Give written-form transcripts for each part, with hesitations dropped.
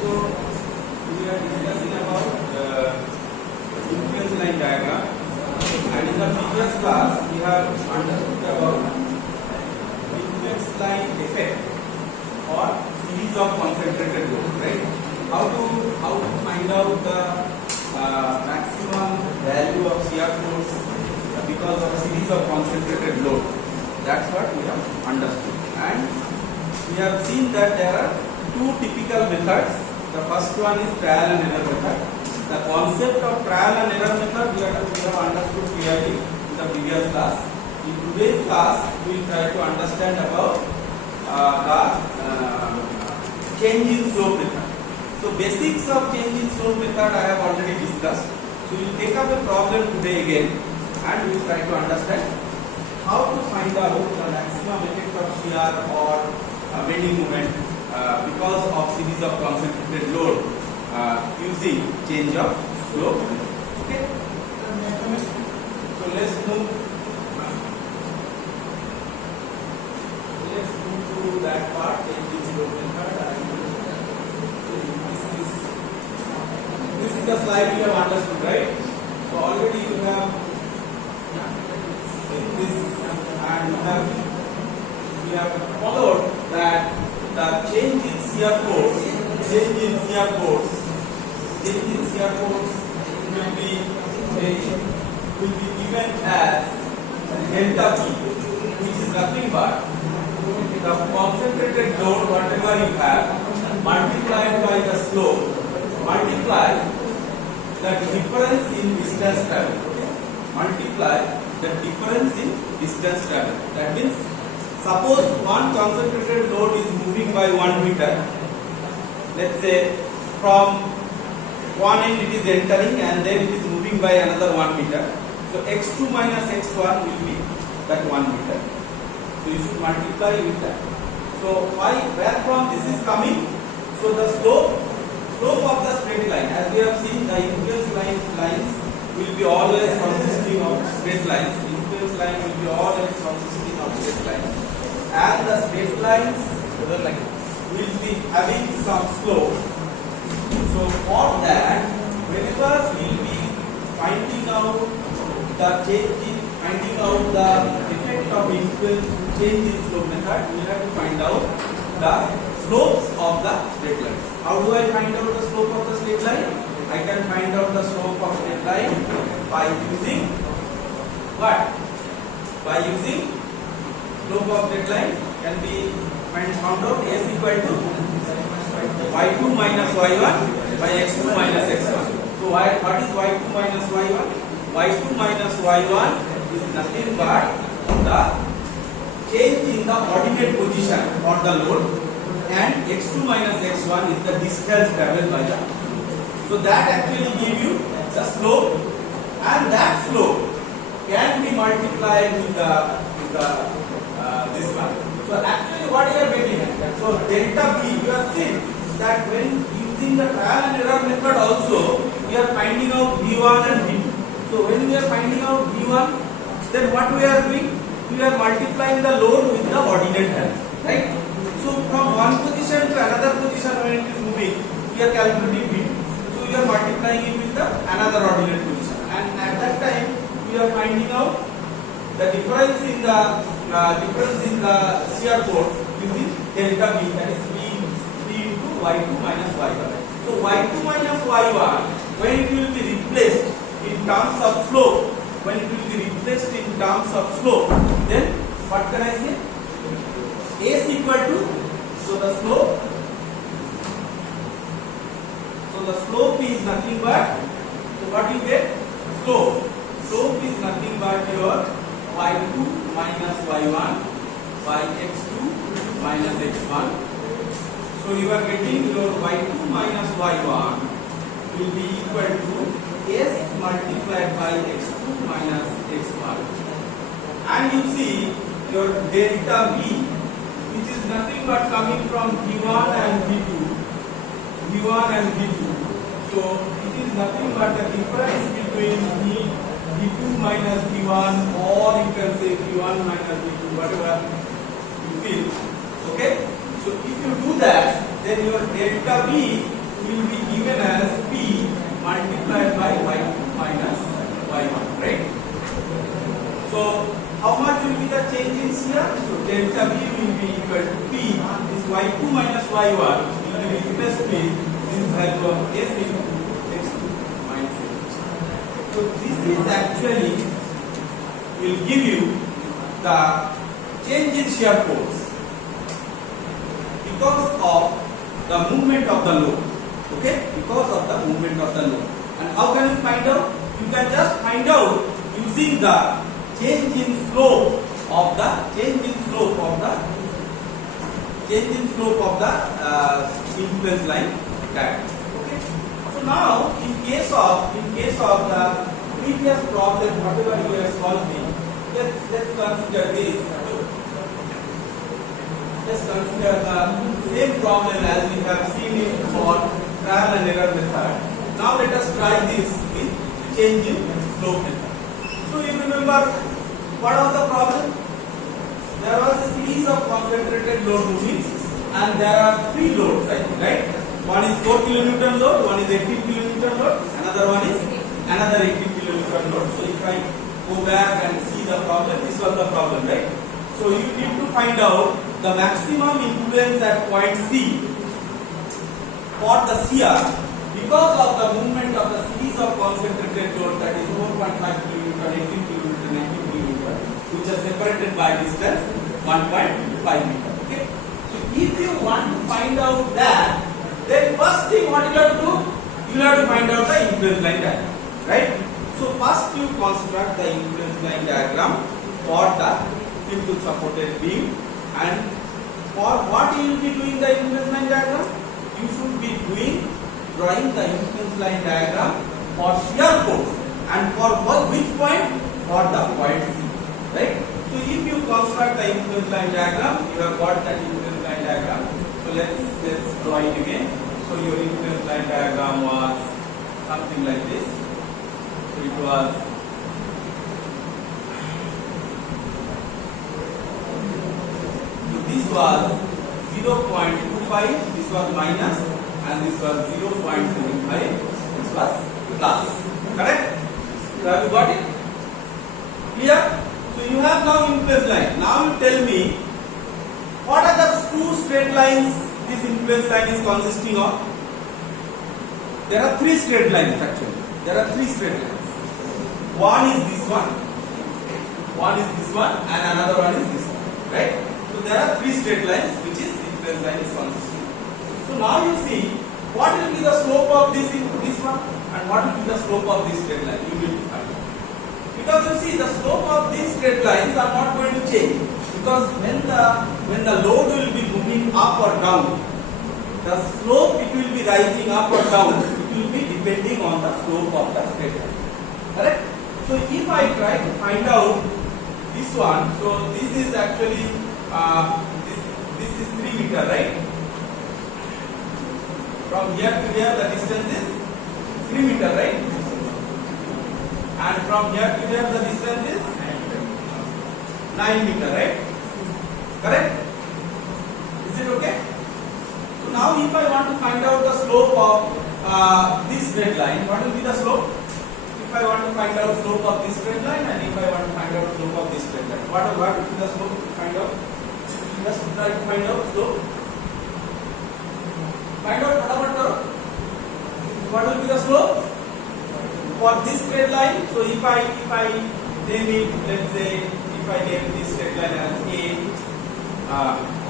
So we are discussing about influence line diagram, and in the previous class we have understood about influence line effect or series of concentrated load, right? How to find out the maximum value of shear force because of series of concentrated load. That's what we have understood, and we have seen that there are two typical methods. The first one is trial and error method. The concept of trial and error method we have understood clearly in the previous class. In today's class, we will try to understand about the change in slope method. So basics of change in slope method I have already discussed. So we will take up a problem today again, and we will try to understand how to find out the maximum effect of shear or bending moment because of series of concentrated load using change of slope. Okay. So let's move to that part, change in slope method. This is the slide you have understood, right? So already you have seen this, and we have followed that the change in shear force will be given as delta P, which is nothing but the concentrated load whatever you have multiplied by the slope multiply the difference in distance traveled. Multiply the difference in distance traveled. That means, suppose one concentrated load is moving by 1 meter. Let's say from one end it is entering and then it is moving by another 1 meter. So x2 minus x1 will be that 1 meter. So you should multiply with that. So where from this is coming? So the slope of the straight line, as we have seen, the influence lines will be always consisting of straight lines. Influence line will be always consisting of straight lines, and the straight lines will be having some slope. So for that, whenever we will be finding out the effect of influence change in slope method, we have to find out the slopes of the straight lines. How do I find out the slope of the straight line? I can find out the slope of straight line by using what? By using slope of straight line can be found out as equal to y2 minus y1 by x2 minus x1. So what is y2 minus y1? Y2 minus y1 is nothing but the change in the ordinate position for the load, and x2 minus x1 is the distance traveled by the load. So that actually give you the slope, and that slope can be multiplied with this one. So actually what you are getting, so delta B, you have seen that when using the trial and error method also we are finding out V1 and V2. So when we are finding out V1, then what we are doing? We are multiplying the load with the ordinate hand, right? So from one position to another position when it is moving, we are calculating V2. So we are multiplying it with the another ordinate position, and at that time we are finding out the difference in the shear force using delta B, that is V into y2 minus y1. So y2 minus y1, when it will be replaced in terms of slope, then what can I say? A is equal to, so the slope is nothing but, so what you get? Slope is nothing but your y2 minus y1 by x2 minus x1. So you are getting your y2 minus y1 will be equal to s multiplied by x2 minus x1. And you see your delta V, which is nothing but coming from V1 and V2. So it is nothing but the difference between V2 minus V1, or you can say V1 minus V2, whatever you feel. Okay? So if you do that, then your delta V will be given as P multiplied by y2 minus y1, right? So how much will be the change in shear? So delta V will be equal to P is y2 minus y1 will be replaced with this value of S into x2 minus x. So this is actually will give you the change in shear force because of the movement of the load. Okay, because of the movement of the load. And how can you find out? You can just find out using the change in slope of the influence line diagram. Okay. So now in case of the previous problem, whatever you are solving, let's consider this. Let's consider the same problem as we have seen it for trial and error method. Now let us try this with change in slope method. So you remember what was the problem? There was a series of concentrated load moving and there are three loads, I think, right? One is 4 kilonewton load, one is 18 kilonewton load, another one is another 18 kilonewton load. So if I go back and see the problem, this was the problem, right? So you need to find out the maximum influence at point C for the shear because of the movement of the series of concentrated load, that is 4.5 kilonewton, 18 kilonewton, 19 kilonewton, which are separated by distance 1.5 meter. Okay. So if you want to find out that, then first thing what you have to do, you have to find out the influence line diagram, right? So first you construct the influence line diagram for the simple supported beam, and for what you will be doing the influence line diagram, you should be drawing the influence line diagram for shear force, and for which point? For the point C, right? So if you construct the influence line diagram, you have got that influence line diagram. So let's draw it again. So your influence line diagram was something like this. So it was this was 0.25, this was minus, and this was 0.75, this was plus. Correct? So have you got it? Clear? So you have now influence line. Now you tell me what are the two straight lines this influence line is consisting of? There are three straight lines actually. There are three straight lines. One is this one is this one, and another one is this one. Right? So there are three straight lines which is influence line is consisting. So now you see what will be the slope of this one and what will be the slope of this straight line. You will find. Because you see the slope of these straight lines are not going to change, because when the load will be moving up or down, the slope it will be rising up or down. It will be depending on the slope of the straight line. Correct? So if I try to find out this one, so this is actually this is 3 meter, right? From here to here the distance is 3 meter, right? And from here to here the distance is 9 meter, right? Correct? Is it okay? So now if I want to find out the slope of this straight line, what will be the slope? If I want to find out slope of this straight line, and if I want to find out slope of this straight line, what will be the slope to find out? Just try to find out slope. Find out what will be the slope for this straight line. So if I name it, let's say if I name this straight line as A,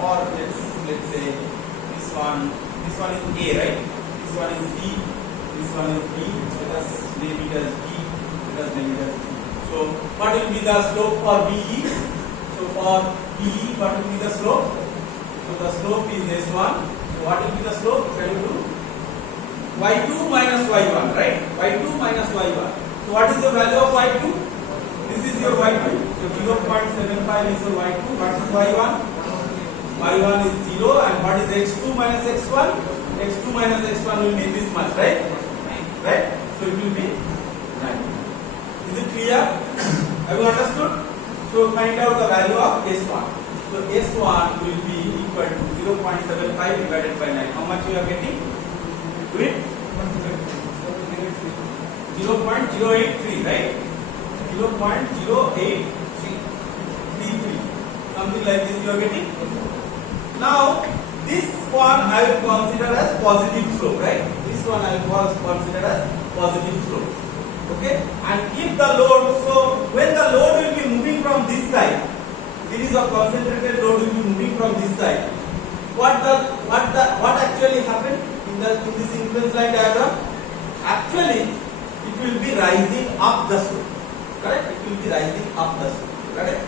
or let's say this one is A, right? This one is B, this one is B. Let us name it as B. Let us name it as B. So what will be the slope for BE? So for BE, what will be the slope? So the slope is S1. So what will be the slope? Can you do? Y2 minus Y1, right? Y2 minus Y1. So what is the value of Y2? This is your Y2. So 0.75 is your Y2. What is Y1? Y1 is 0. And what is X2 minus X1? X2 minus X1 will be this much, right? Right? So it will be 9. Is it clear? Have you understood? So find out the value of S1. So S1 will be equal to 0.75 divided by 9. How much you are getting? with 0.083, right? 0.083, something like this you are getting. Now this one I will consider as positive slope, right? This one I will consider as positive slope. Okay, and if the load, so when the load will be moving from this side, series of concentrated load will be moving from this side. What actually happened in this influence line diagram? Actually, it will be rising up the slope. Correct? It will be rising up the slope. Correct?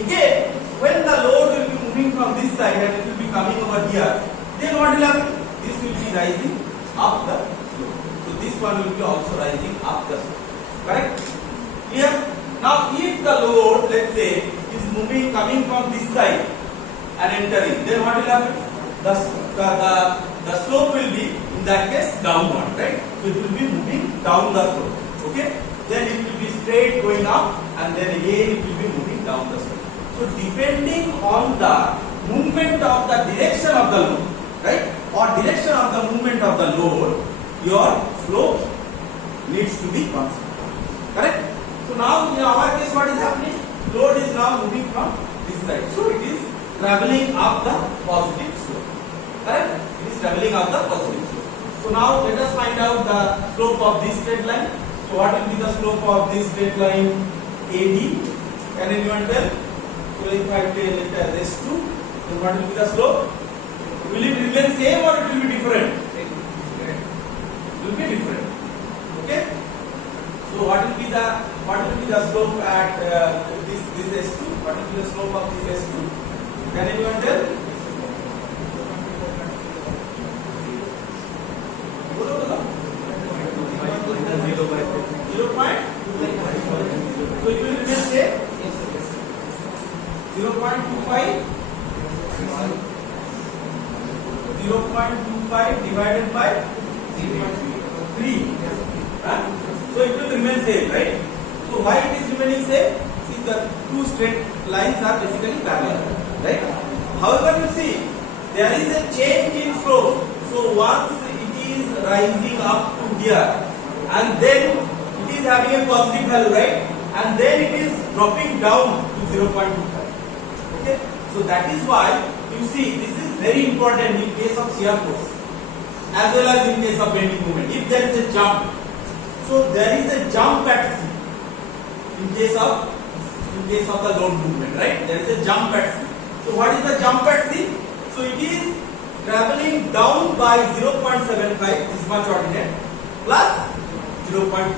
Again, when the load will be moving from this side and it will be coming over here, then what will happen? This will be rising up the slope. So this one will be also rising up the slope. Correct? Clear? Now, if the load, let's say, is coming from this side and entering, then what will happen? The slope will be, in that case, downward, right? So it will be moving down the slope. Okay? Then it will be straight going up, and then again it will be moving down the slope. So depending on the movement of the direction of the load, right, or direction of the movement of the load, your slope needs to be constant. Correct? So now in our case, what is happening? Load is now moving from this side, so it is traveling up the positive slope. Correct? It is traveling up the positive slope. So now let us find out the slope of this straight line. So what will be the slope of this straight line AD? Can anyone tell? So if I take it as S2, then what will be the slope? Will it remain same or it will be different? It will be different. Okay? So what will be the slope at this S2? What will be the slope of this S2? Can anyone tell? 0.25. So it will remain same. 0.25 divided by 3. So it will remain same, right? So why it is remaining same? See, the two straight lines are basically parallel, right? However, you see, there is a change in slope. So once it is rising up to here, and then it is having a positive value, right? And then it is dropping down to 0.25. Okay? So that is why you see this is very important in case of shear force as well as in case of bending moment. If there is a jump, so there is a jump at C in case of the load movement, right? There is a jump at C. So what is the jump at C? So it is traveling down by 0.75, this much ordinate, plus 0.25.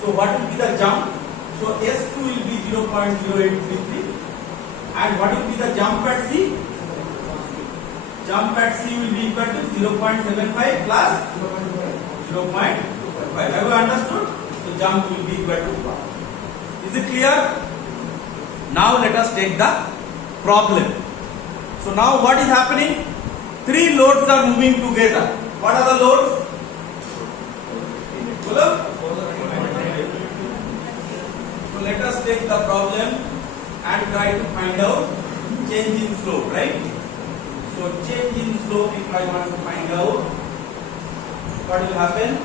So what will be the jump? So S2 will be 0.0833, and what will be the jump at C? Jump at C will be equal to 0.75 plus 0.25. Have you understood? So jump will be equal to 1. Is it clear? Now let us take the problem. So now what is happening? Three loads are moving together. What are the loads? So let us take the problem and try to find out change in slope, right? So change in slope, if I want to find out, what will happen?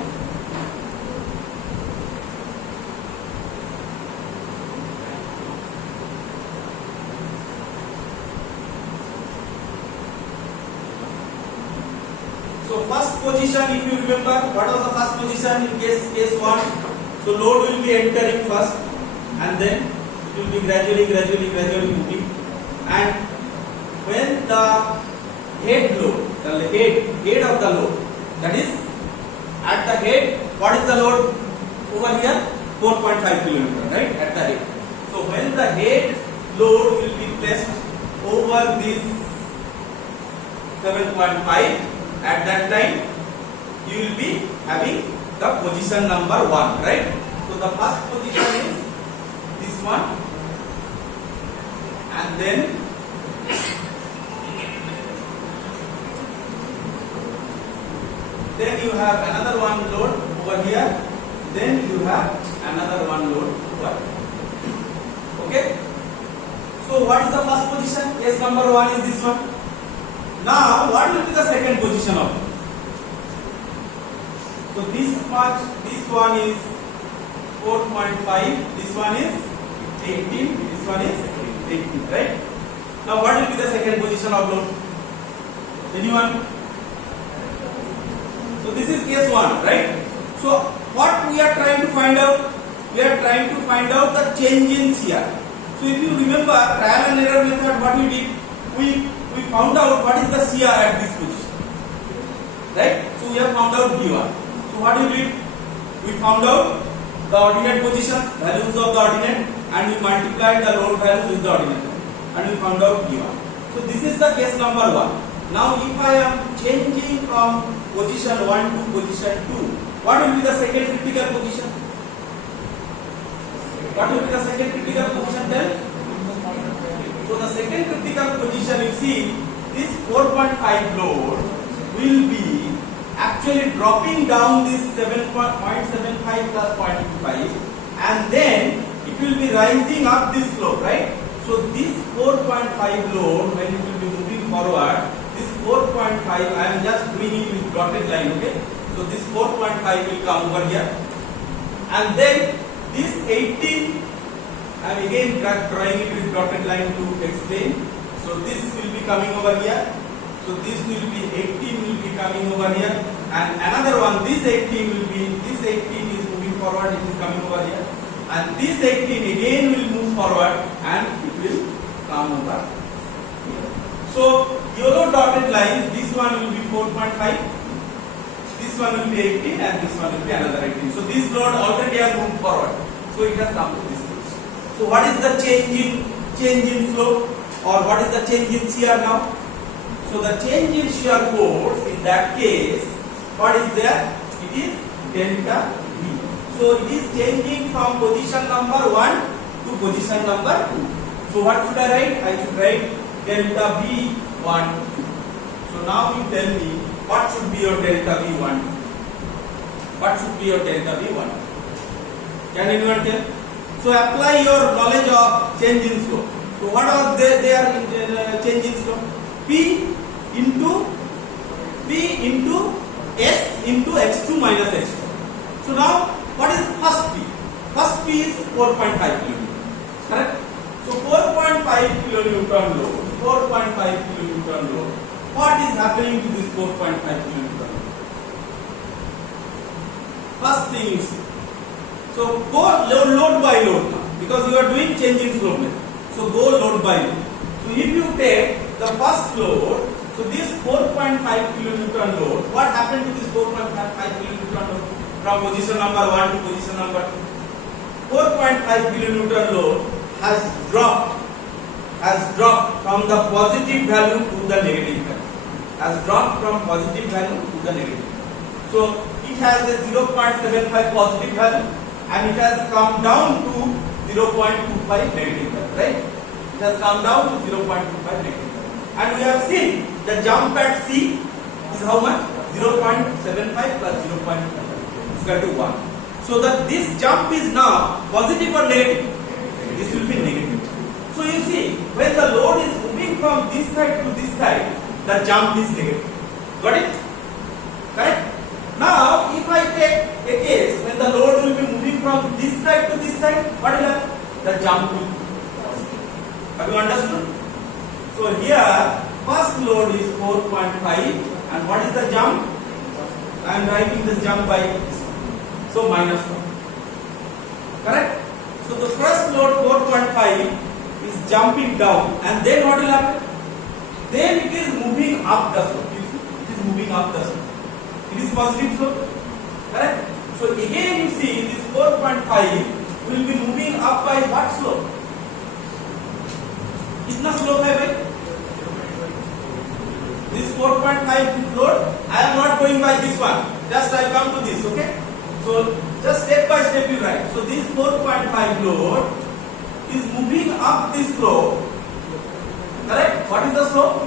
So first position, if you remember, what was the first position in case 1? So load will be entering first, and then it will be gradually moving. And when the head load, the head of the load, that is at the head, what is the load over here? 4.5 km, right? At the head. So when the head load will be placed over this 7.5, at that time you will be having the position number 1, right? So the first position is this one, and then you have another one load over here, then you have another one load over here. Okay? So what is the first position? Case number 1 is this one. Now what will be the second position of it? So this one is 4.5, this one is 18, this one is 18, right? Now what will be the second position of load? Anyone? So this is case 1, right? So what we are trying to find out? We are trying to find out the change in CR. So if you remember trial and error method, what we did? We found out what is the CR at this position, right? So we have found out V1. So what we did? We found out the ordinate position, values of the ordinate, and we multiplied the load values with the ordinate, and we found out V1. So this is the case number 1. Now if I am changing from position 1 to position 2, what will be the second critical position? What will be the second critical position then? So the second critical position, you see, this 4.5 load will be actually dropping down this 7.75 plus 0.25, and then it will be rising up this slope, right? So this 4.5 load, when it will be moving forward, this 4.5, I am just doing it with dotted line, okay? So this 4.5 will come over here, and then this 18, I am again drawing it with dotted line to explain. So this will be coming over here. So this will be 18 will be coming over here, and another one, this 18 will be, this 18 is moving forward, it is coming over here, and this 18 again will move forward and it will come over here. So yellow dotted lines, this one will be 4.5, this one will be 18, and this one will be another 18. So this load already has moved forward, so it has come to this position. So what is the change in slope, or what is the change in shear now? So the change in shear force in that case, what is there? It is delta V. So it is changing from position number 1 to position number 2. So what should I write? I should write delta V1. So now you tell me what should be your delta V1? What should be your delta V1? Can anyone tell? So apply your knowledge of change in slope. So what was there in change in slope? P into S into x2 minus x2. So now what is first P? First P is 4.5 kN. Correct? So 4.5 kN load. 4.5 kN load. What is happening to this 4.5 kN load? First thing you see. So go load by load now, because you are doing change in slope method. So go load by load. So if you take the first load, so this 4.5 kN load, what happened to this 4.5 kN load from position number 1 to position number 2? 4.5 kN load has dropped from the positive value to the negative value. Has dropped from positive value to the negative value. So it has a 0.75 positive value, and it has come down to 0.25 negative value, right? It has come down to 0.25 negative value. And we have seen the jump at C is how much? 0.75 plus 0.5 is equal to 1. So that this jump is now positive or negative? This will be negative. So you see, when the load is moving from this side to this side, the jump is negative. Got it? Correct? Now, if I take a case when the load will be moving from this side to this side, what will happen? The jump will be positive. Have you understood? So here, first load is 4.5, and what is the jump? I am writing this jump by this one. So minus 1. Correct? So the first load 4.5 is jumping down, and then what will happen? Then it is moving up the slope. It is moving up the slope. It is positive slope. Correct? So again you see this 4.5 will be moving up by what slope? कितना slope है भाई? This 4.5 load, I am not going by this one. Just I come to this, okay? So just step by step you write. So this 4.5 load is moving up this slope. Correct? What is the slope?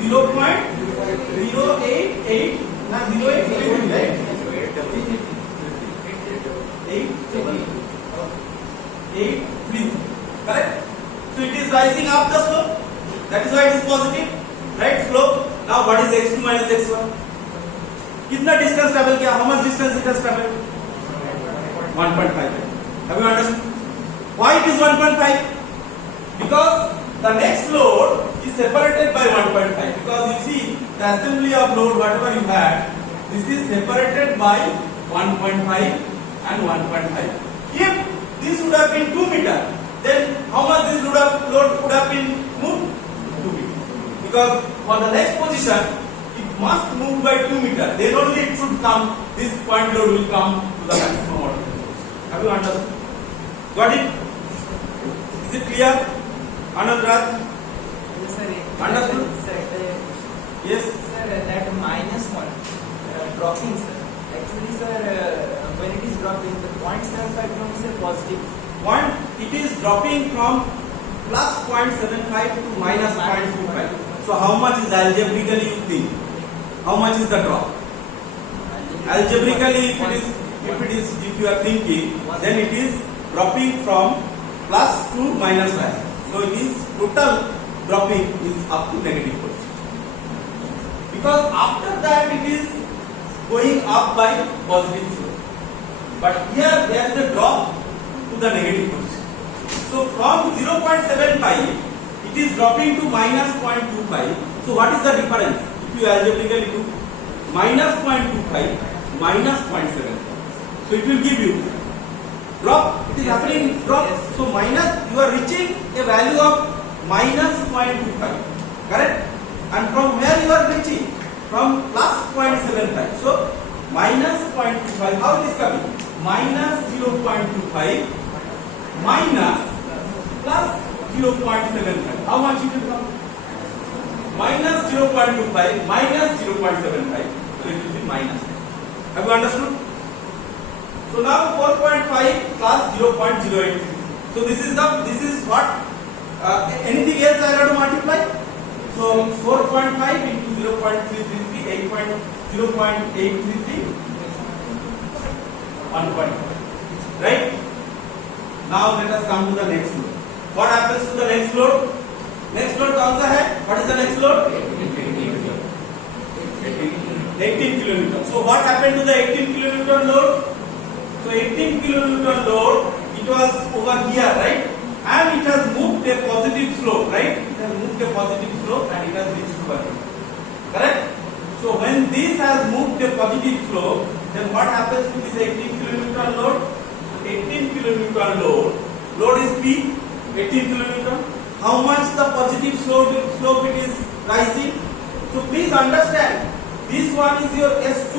0.088 and 0.8, right? 8.3. Correct? So it is rising up the slope. That is why it is positive. Right? Slope. Now what is x2 minus x1? कितना distance travel किया? How much distance it has travelled? 1.5. Have you understood? Why it is 1.5? Because the next load is separated by 1.5. Because you see the assembly of load whatever you had, this is separated by 1.5 and 1.5. If this would have been 2 meter, then how much this load would have been moved? 2 meter. Because for the next position, it must move by 2 meter. Then only it should come. This point load will come to the maximum order. Have you understood? Got it? Is it clear? Anand Raj? Yes, sir. Understood? Sir, Yes. sir, that minus one dropping, sir. Actually, sir, when it is dropping, the 0.75 becomes a positive. It is dropping from plus 0.75 to minus 0.25. So how much is algebraically you think? How much is the drop? Algebraically, if you are thinking, then it is dropping from plus to minus 5. So it is total dropping is up to negative position. Because after that it is going up by positive slope. But here there is a drop to the negative position. So from 0.75 it is dropping to minus 0.25. So what is the difference? If you algebraically do minus 0.25 minus 0.75. So it will give you drop. It is happening drop. Yes. So minus, you are reaching a value of minus 0.25. Correct? And from where you are reaching? From plus 0.75. So minus 0.25. How it is coming? Minus 0.25 minus plus 0.75. How much it will come? Minus 0.25 minus 0.75. So it will be minus. Have you understood? So now 4.5 plus 0.08. So this is what anything else I have to multiply. So 4.5 into 0.333 0.833 1.5. Right? Now let us come to the next load. What happens to the next load? Next load कौन सा है? What is the next load? 18 kilonewton. So what happened to the 18 kilonewton load? So 18 kilonewton load, it was over here, right? And it has moved a positive slope, right? It has moved a positive slope and it has reached over here. Correct? So when this has moved a positive slope, then what happens to this 18 kilonewton load? 18 kilonewton load is P, 18 kilonewton. How much the positive slope it is rising? So please understand, this one is your S2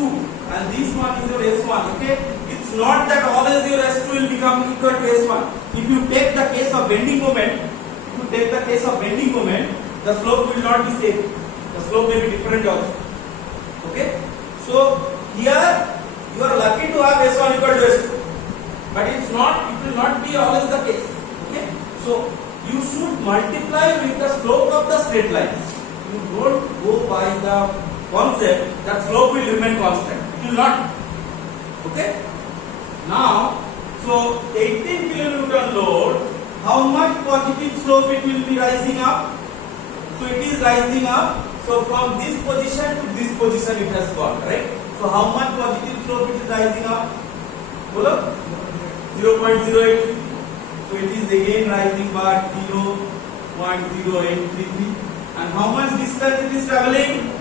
and this one is your S1, okay? It's not that always your S2 will become equal to S1. If you take the case of bending moment, the slope will not be same. The slope may be different also. Okay? So here you are lucky to have S1 equal to S2. But it will not be always the case. Okay? So you should multiply with the slope of the straight lines. You don't go by the concept that slope will remain constant. It will not. Okay? Now, so 18 kilonewton load, how much positive slope it will be rising up? So it is rising up. So from this position to this position it has gone, right? So how much positive slope it is rising up? 0.08. So it is again rising by 0.0833. And how much distance it is traveling?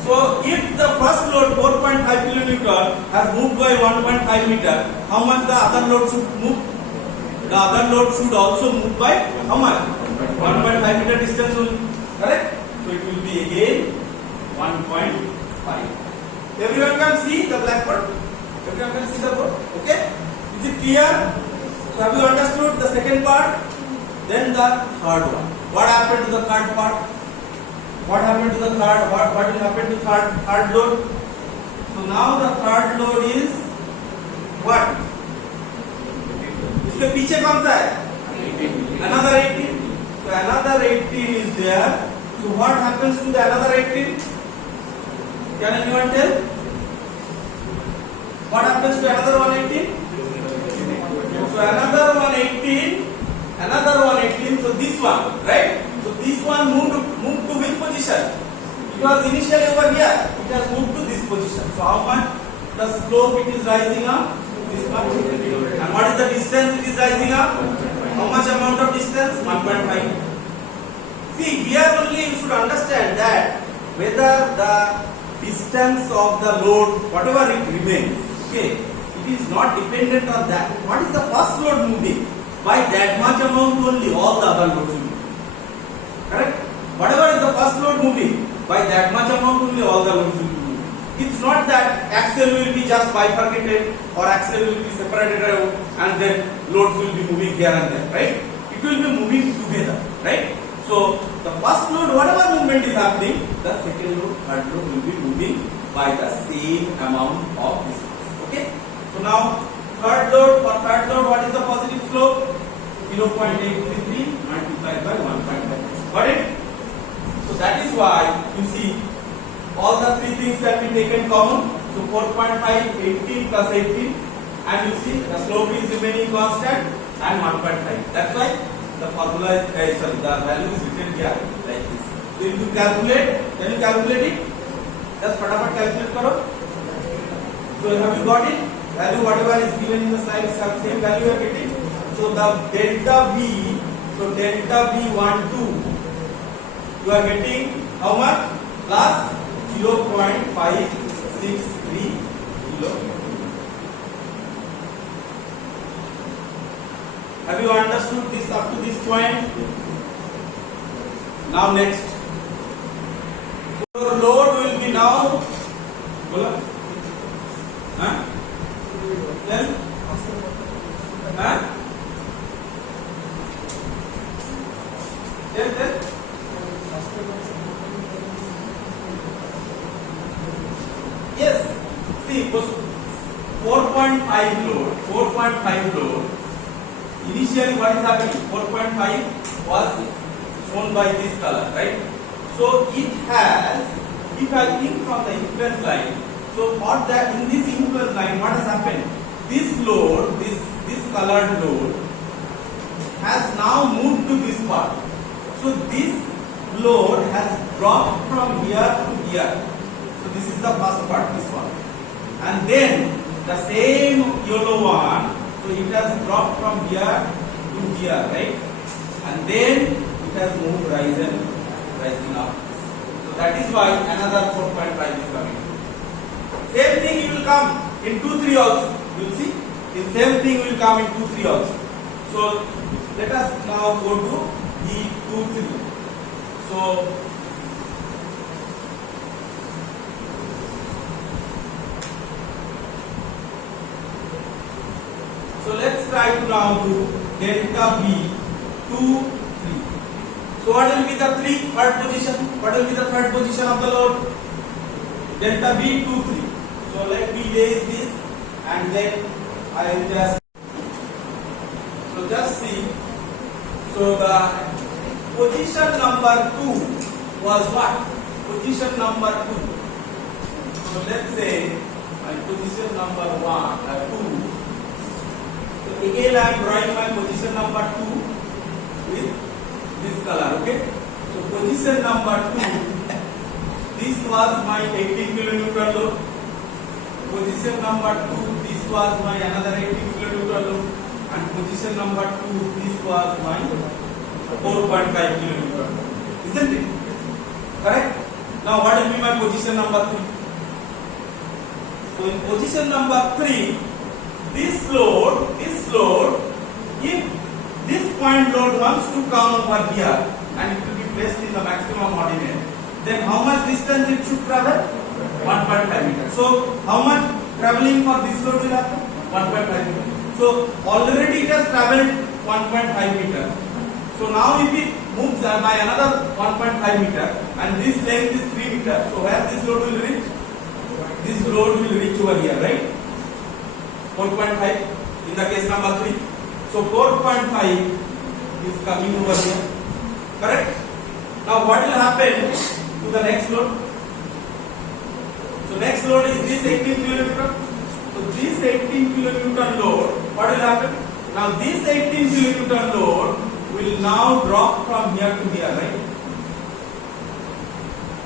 So if the first load 4.5 kilonewton has moved by 1.5 meter, how much the other load should move? The other load should also move by how much? 1.5 meter distance only. Correct? So it will be again 1.5. Everyone can see the blackboard? Everyone can see the board? Okay? Is it clear? So have you understood the second part? Then the third one. What happened to the third part? What happened to the third? What will happen to third load? So now the third load is what? इसके पीछे कौन सा है? Another 18. So another 18 is there. So what happens to the another 18? Can anyone tell? What happens to another 118? So another 118. So this one, right? So this one moved to which position? It was initially over here. It has moved to this position. So how much the slope it is rising up? This much. And what is the distance it is rising up? How much amount of distance? 1.5. See, here only you should understand that whether the distance of the load, whatever it remains, okay, it is not dependent on that. What is the first load moving? By that much amount only, all the other loads will move. Correct? Whatever is the first load moving, by that much amount only, all the loads will move. It's not that axle will be just bifurcated or axle will be separated out and then loads will be moving here and there, right? It will be moving together, right? So the first load, whatever movement is happening, the second load, third load will be moving by the same amount of distance. Okay? So now third load, for third load, what is the positive slope? 0.833 multiplied by 1.5. Got it? So that is why you see all the three things can be taken common. So 4.5, 18 plus 18, and you see the slope is remaining constant and 1.5. That's why the formula is, the value is written here like this. So if you calculate, can you calculate it? Just fatapat calculate karo. So have you got it? Value whatever is given in the slide is the same value you are getting. So the delta V, so delta V12, you are getting how much? Plus 0.563 kilo. Have you understood this up to this point? Now next. So your load will be now. Bola? Huh? Then? Huh? Then? Yes. See, 4.5 load. Initially, what is happening? 4.5 was shown by this color, right? So it has, if I think from the influence line, so for that in this influence line, what has happened? This load, this colored load, has now moved to this part. So this load has dropped from here to here. So this is the first part, this one. And then the same yellow one, so it has dropped from here to here, right? And then it has moved rising up. So that is why another 4.5 is coming. Same thing it will come in 2-3 also. You will see? The same thing will come in 2-3 also. So let us now go to the 2-3. So let's try to now do delta V 2, 3. So what will be the third position? What will be the third position of the load? Delta V 2, 3. So let me raise this and then I will just see. So the position number 2 was what? Position number 2. So let's say my position number 2. So again I am drawing my position number 2 with this color, okay? So position number 2, this was my 18 kilonewton load. Position number 2, this was my another 18 kilonewton load. And position number 2, this was my 4.5 kilonewton. Isn't it? Correct? Now what will be my position number 3? So in position number 3, this load, if this point load wants to come over here and it will be placed in the maximum ordinate, then how much distance it should travel? 1.5 meters. So how much traveling for this load will happen? 1.5 meters. So already it has traveled 1.5 meters. So now if it moves by another 1.5 meters and this length is 3 meters, so where this load will reach? This load will reach over here, right? 4.5 in the case number 3. So 4.5 is coming over here. Correct? Now what will happen to the next load? So next load is this 18 kilonewton. So this 18 kilonewton load, what will happen? Now this 18 kilonewton load will now drop from here to here, right?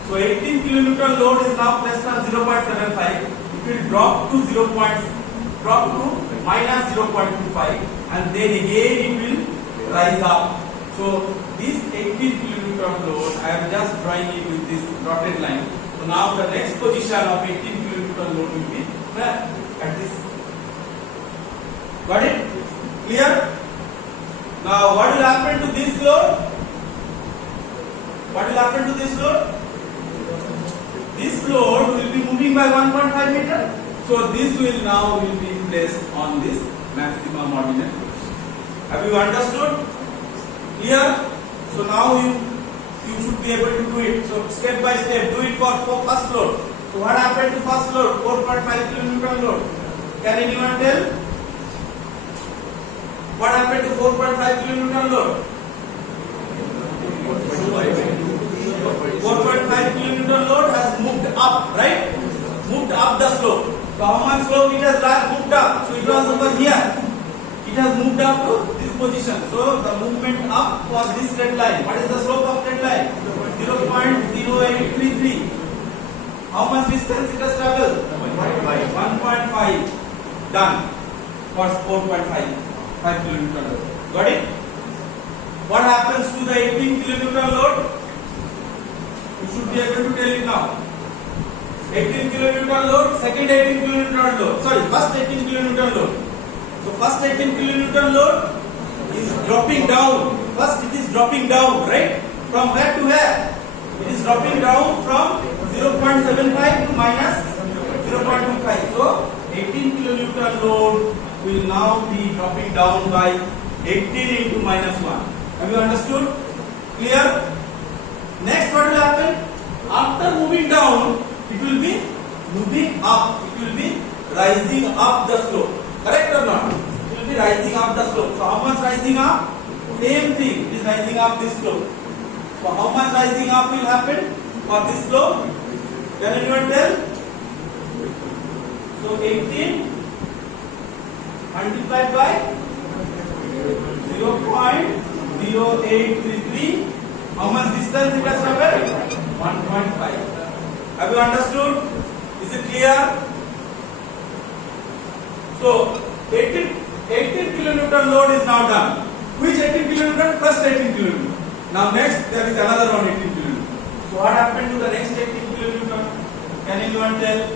So 18 kilonewton load is now placed on 0.75. will drop to minus 0.25, and then again it will rise up. So this 18 kilonewton load, I am just drawing it with this dotted line. So now the next position of 18 kilonewton load will be where? At this. Got it? Clear? Now what will happen to this load? What will happen to this load? This load will be moving by 1.5 meter. So this will now be placed on this maximum ordinate position. Have you understood? Clear? So now you should be able to do it. So step by step, do it for first load. So what happened to first load? 4.5 kilonewton load. Can anyone tell? What happened to 4.5 kilonewton load? 4.5 kilonewton load has moved up, right? Moved up the slope. So how much slope it has moved up? So it was over here. It has moved up to this position. So the movement up was this red line. What is the slope of red line? 0.0833. How much distance it has traveled? 1.5. Done. For 4.5 kilonewton load. Got it? What happens to the 18 kilonewton load? You should be able to tell it now. 18 kilonewton load, second 18 kilonewton load. Sorry, first 18 kilonewton load. So first 18 kilonewton load is dropping down. First it is dropping down, right? From where to where? It is dropping down from 0.75 to minus 0.25. So 18 kilonewton load will now be dropping down by 18 into minus 1. Have you understood? Clear? Next what will happen? After moving down, it will be moving up. It will be rising up the slope. Correct or not? It will be rising up the slope. So how much rising up? Same thing. It is rising up this slope. So how much rising up will happen for this slope? Can anyone tell? So 18 multiplied by 0.0833. How much distance it has traveled? 1.5. Have you understood? Is it clear? So 18 kilonewton load is now done. Which 18 kilonewton? First 18 kilonewton. Now next there is another one 18 kilonewton. So what happened to the next 18 kilonewton? Can anyone tell?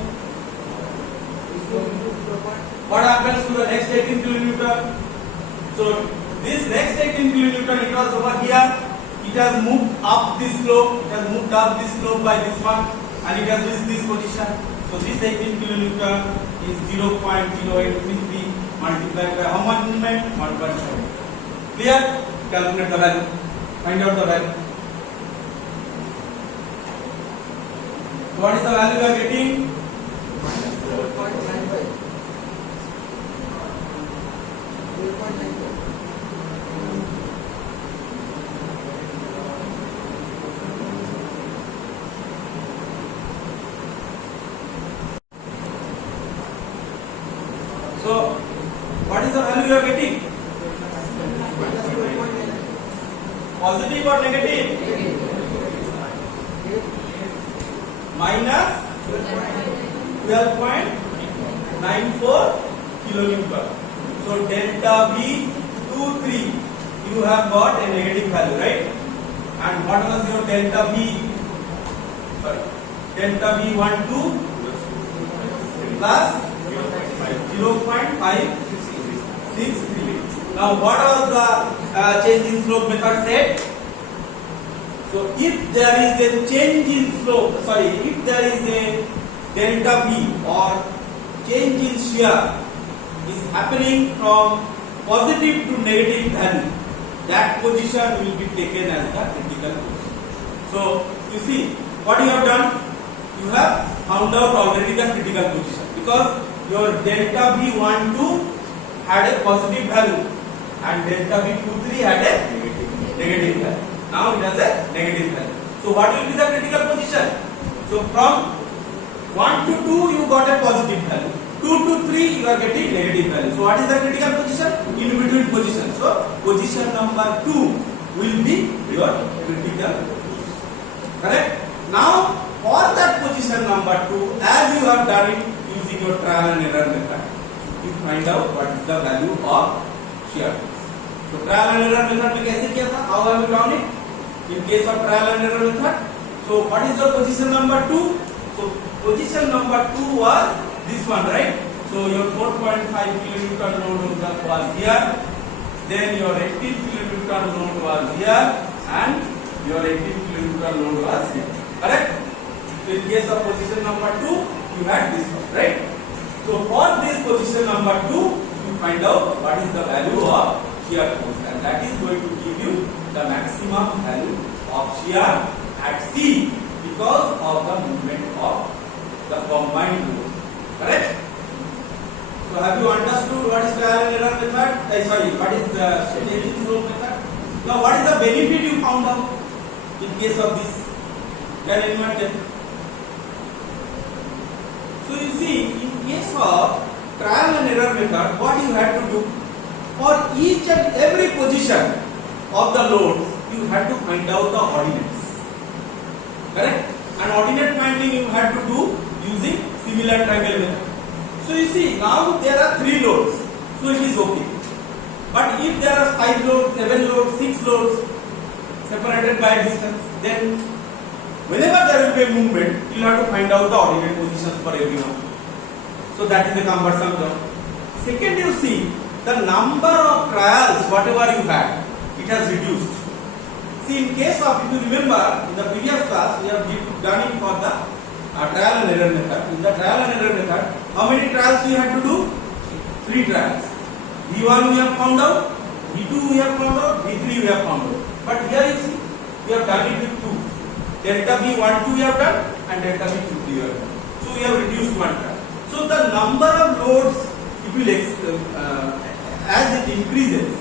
What happens to the next 18 kilonewton? So this next 18 kilonewton, it was over here. It has moved up this slope. It has moved up this slope by this one, and it has reached this position. So this 18 kilonewton is 0.0833 multiplied by how much movement? 1.7. Clear? Calculate the value. Find out the value. So what is the value we are getting? 4.95. So, what is the value you are getting? Positive or negative? Minus 12.94 kilonewton. So, delta V23, you have got a negative value, right? And what was your delta delta V12 plus 0.563. Now what was the change in slope method said? So if there is a change in slope, if there is a delta V or change in shear is happening from positive to negative value, that position will be taken as the critical position. So you see what you have done, you have found out already the critical position because your delta V12 had a positive value and delta V23 had a negative value. Now it has a negative value. So what will be the critical position? So from 1 to 2 you got a positive value. 2 to 3 you are getting negative value. So what is the critical position? In between position. So position number 2 will be your critical position. Correct? Now for that position number 2, as you have done it using using your trial and error method, you find out what is the value of shear force. So trial and error method में कैसे किया था? How have you done it? In case of trial and error method, so what is your position number 2? So position number 2 was this one, right? So your 4.5 kilonewton load was here, then your 18 kilonewton load was here, and your 18 kilonewton load was here. Correct? So in case of position number 2, you had this one, right? So for this position number 2, you find out what is the value of shear force, and that is going to give you the maximum value of shear at C because of the movement of the combined load. Correct? So have you understood what is trial and error method? Sorry, what is the changing slope method? Now what is the benefit you found out in case of this? Can anyone tell? So you see, in case of trial and error method, what you had to do, for each and every position of the loads, you had to find out the ordinates. Correct? And ordinate finding you had to do using similar triangle method. So you see, now there are 3 loads, so it is okay. But if there are 5 loads, 7 loads, 6 loads separated by distance, then whenever there will be a movement, you have to find out the ordinate positions for everyone. So that is a cumbersome job. Second, you see, the number of trials, whatever you had, it has reduced. See, in case of, if you remember, in the previous class, we have done it for the trial and error method. In the trial and error method, how many trials we had to do? 3 trials. V1 we have found out, V2 we have found out, V3 we have found out. But here you see, we have done it with 2. Delta V1, 2 we have done, and delta V2, 3 we have done. So we have reduced 1 trial. So the number of loads, it will as it increases,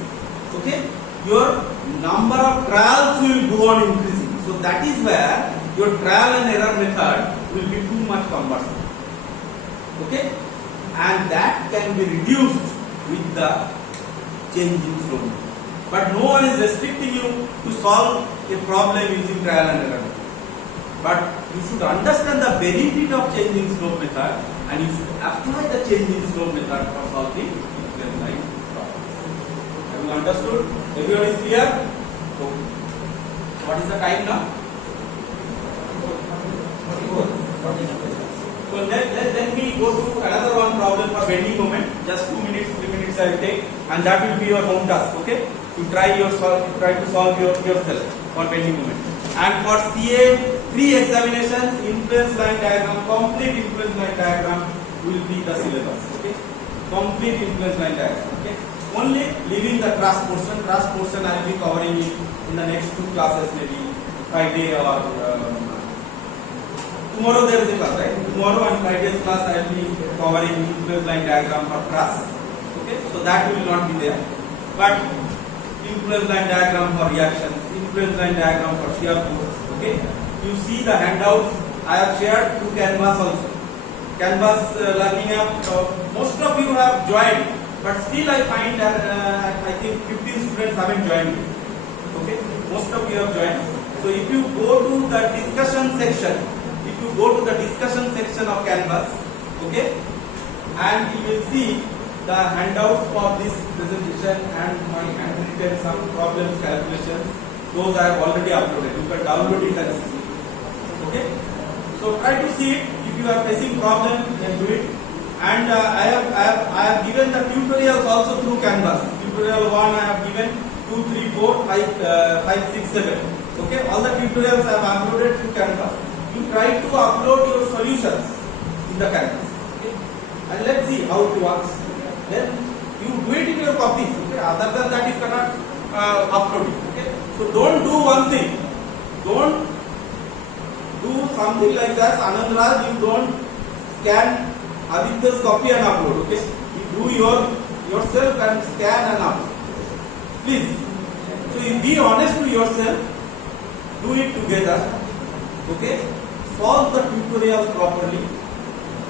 okay, your number of trials will go on increasing. So that is where your trial and error method will be too much cumbersome. Okay, and that can be reduced with the changing slope. But no one is restricting you to solve a problem using trial and error method. But you should understand the benefit of changing slope method, and you should apply the changing slope method for solving equilibrium line problem. Have you understood? Everyone is clear? Okay. What is the time now? So let me go to another one problem for bending moment. Just 2 minutes, 3 minutes I will take, and that will be your home task. Okay? You try to solve yourself for bending moment. And for CA 3 examinations, influence line diagram, complete influence line diagram will be the syllabus. Okay? Complete influence line diagram. Okay? Only leaving the truss portion. Truss portion I will be covering it in the next 2 classes, maybe Friday or tomorrow there is a class, right? Tomorrow and Friday's class I will be covering influence line diagram for truss. Okay? So that will not be there. But influence line diagram for reactions, influence line diagram for shear force. Okay? You see the handouts I have shared through Canvas also. Canvas learning app. Most of you have joined, but still I find that I think 15 students haven't joined. Okay? Most of you have joined. So if you go to the discussion section, of Canvas, okay, and you will see the handouts for this presentation and my handwritten some problems, calculations. Those I have already uploaded. You can download it and see. Okay, so try to see it. If you are facing problem, then do it. And I have given the tutorials also through Canvas. Tutorial 1 I have given 2, 3, 4, 5, 6, 7. Okay, all the tutorials I have uploaded through Canvas. You try to upload your solutions in the Canvas. Okay, and let's see how it works. Then you do it in your copies. Okay, other than that you cannot upload it. Okay, so don't do one thing. Don't do something like that. Anand Raj, you don't scan Aditya's copy and upload. Okay, you do yourself and scan and upload. Please. So you be honest to yourself. Do it together. Okay, solve the tutorial properly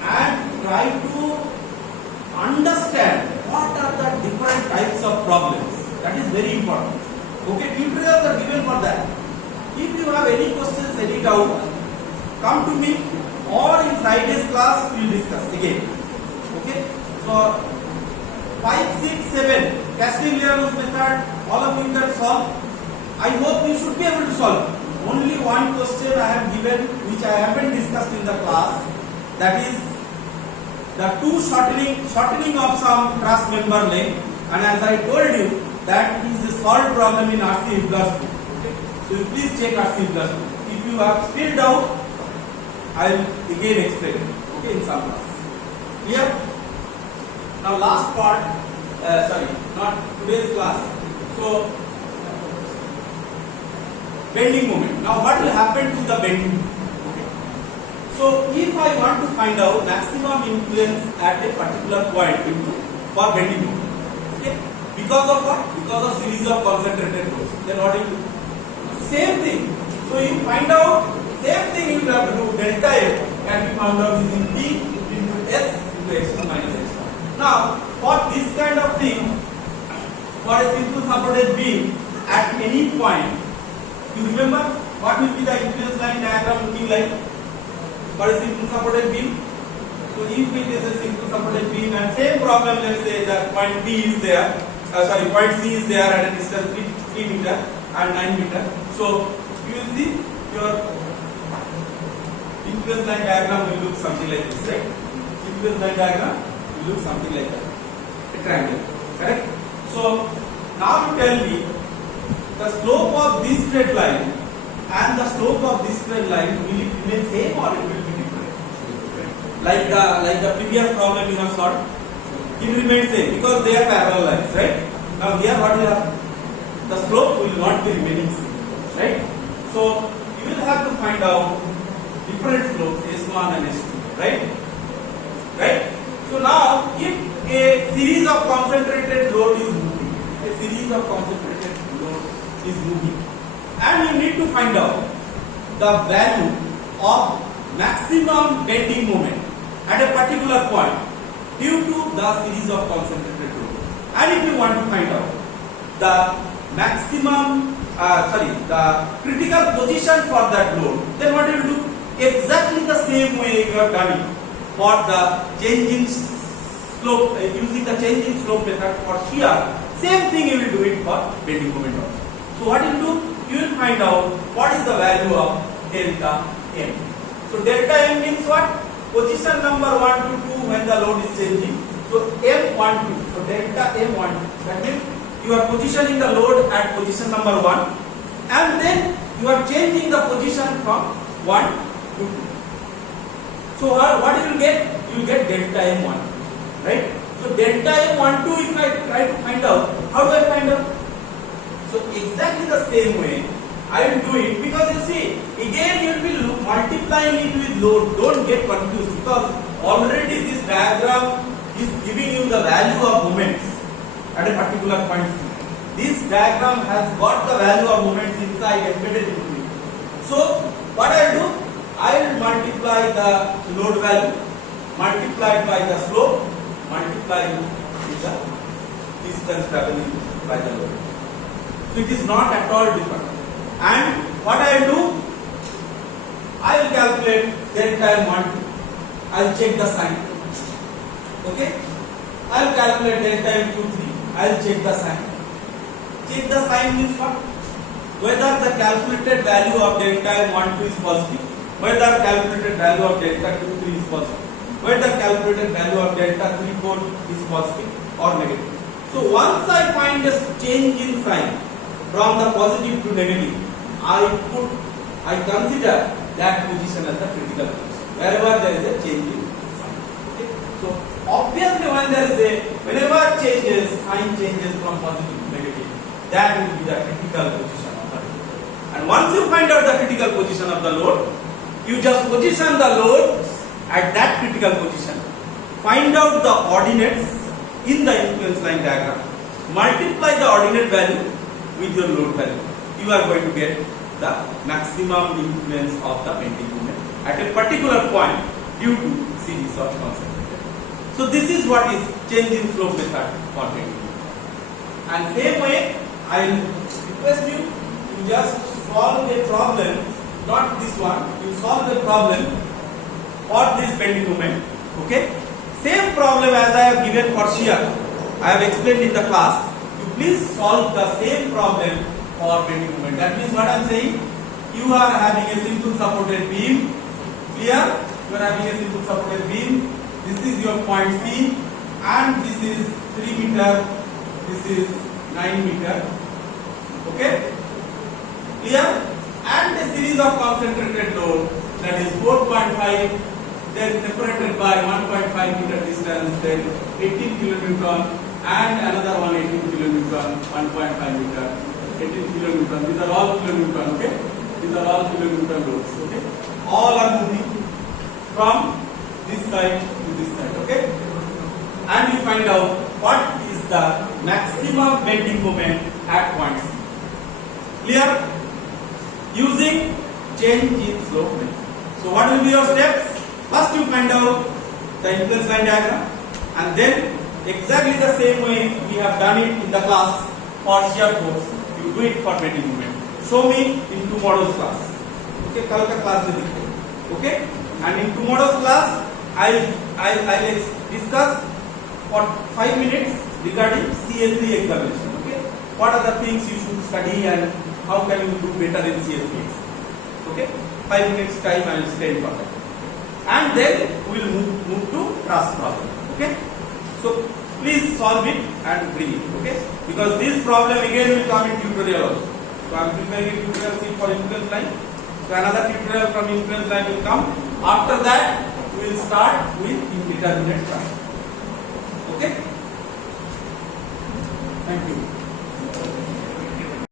and try to understand what are the different types of problems. That is very important. Okay, tutorials are given for that. If you have any questions, any doubt, come to me, or in Friday's class we will discuss again. So 5, 6, 7 Castigliano's method, all of you can solve. I hope you should be able to solve. Only one question I have given which I haven't discussed in the class, that is the two shortening of some truss member length, and as I told you that is a solved problem in RC plus 2. Okay? So you please check RC plus 2. If you have still doubt, I will again explain. Okay, in some class. Clear? Now last part, not today's class. So bending moment. Now what will happen to the bending moment? Okay. So if I want to find out maximum influence at a particular point for bending moment, okay, because of what? Because of series of concentrated loads. Then what do you do? Same thing. So you find out, same thing you will have to do. Delta F can be found out using P into S into x1 minus x1. Now for this kind of thing, for a simple supported beam at any point, you remember what will be the influence line diagram looking like for a simple supported beam? So if it is a simple supported beam and same problem, let's say that point B is there, point C is there at a distance 3 meter and 9 meter. So you will see your influence line diagram will look something like this, right? Influence line diagram will look something like that, a triangle, correct? So now you tell me the slope of this straight line and the slope of this straight line, will it remain same or it will be different? Like the previous problem you have solved, it will remain same because they are parallel lines, right? Now here what will happen? The slope will not be remaining same, right? So you will have to find out different slopes S1 and S2, right? Right? So now if a series of concentrated load is moving, and you need to find out the value of maximum bending moment at a particular point due to the series of concentrated load. And if you want to find out the maximum, the critical position for that load, then what you will do? Exactly the same way you have done it for the change in slope, using the change in slope method for shear. Same thing you will do it for bending moment also. So what you will do? You will find out what is the value of delta M. So delta M means what? Position number 1 to 2 when the load is changing. So M12. So delta M12. That means you are positioning the load at position number 1, and then you are changing the position from 1 to 2. So what you will get? You will get delta M1, right? So delta M12, if I try to find out, how do I find out? So exactly the same way I will do it, because you see, again you will be multiplying it with load. Don't get confused, because already this diagram is giving you the value of moments at a particular point. This diagram has got the value of moments inside embedded into it. So what I will do? I will multiply the load value multiplied by the slope multiplied with the distance traveling by the load. So it is not at all different. And what I will do? I will calculate delta M12. I will check the sign. Okay? I will calculate delta M23. I will check the sign. Check the sign means what? Whether the calculated value of delta M12 is positive, whether calculated value of delta 23 is positive, whether calculated value of delta 34 is positive or negative. So once I find a change in sign from the positive to negative, I consider that position as the critical position wherever there is a change in sign. Okay? So obviously whenever sign changes from positive to negative, that will be the critical position of the load. And once you find out the critical position of the load, you just position the load at that critical position, find out the ordinates in the influence line diagram, multiply the ordinate value with your load value. You are going to get the maximum influence of the bending moment at a particular point due to series of concentrated. So this is what is change in slope method for bending moment. And same way, I will request you to just solve a problem, not this one, you solve the problem for this bending moment. Okay? same problem as I have given for shear, I have explained in the class. You please solve the same problem for bending moment. That means what I am saying, you are having a simple supported beam. Clear? You are having a simple supported beam. This is your point C, and this is 3 meter. This is 9 meter. Okay? Clear? And a series of concentrated load, that is 4.5, then separated by 1.5 meter distance, then 18 kilonewton, and another one 18 kilonewton, 1.5 meter, 18 kilonewton. These are all kilonewton. Okay? These are all kilonewton loads. Okay? All are moving from this side to this side. Okay? And you find out what is the maximum bending moment at point C. Clear? Using change in slope method. So what will be your steps? First you find out the influence line diagram, and then exactly the same way we have done it in the class for shear force, you do it for bending moment. Show me in tomorrow's class. Okay, कल का class में दिखते हैं. Okay, and in tomorrow's class I'll discuss for 5 minutes regarding CA3 examination. Okay, what are the things you should study and how can you do better in CA3? Okay, 5 minutes time I will spend for that. And then we will move to task problem. Okay, so please solve it and bring it. Okay, because this problem again will come in tutorial also. So I am preparing a tutorial sheet for influence line. So another tutorial from influence line will come. After that we will start with indeterminate triangle. Okay, thank you.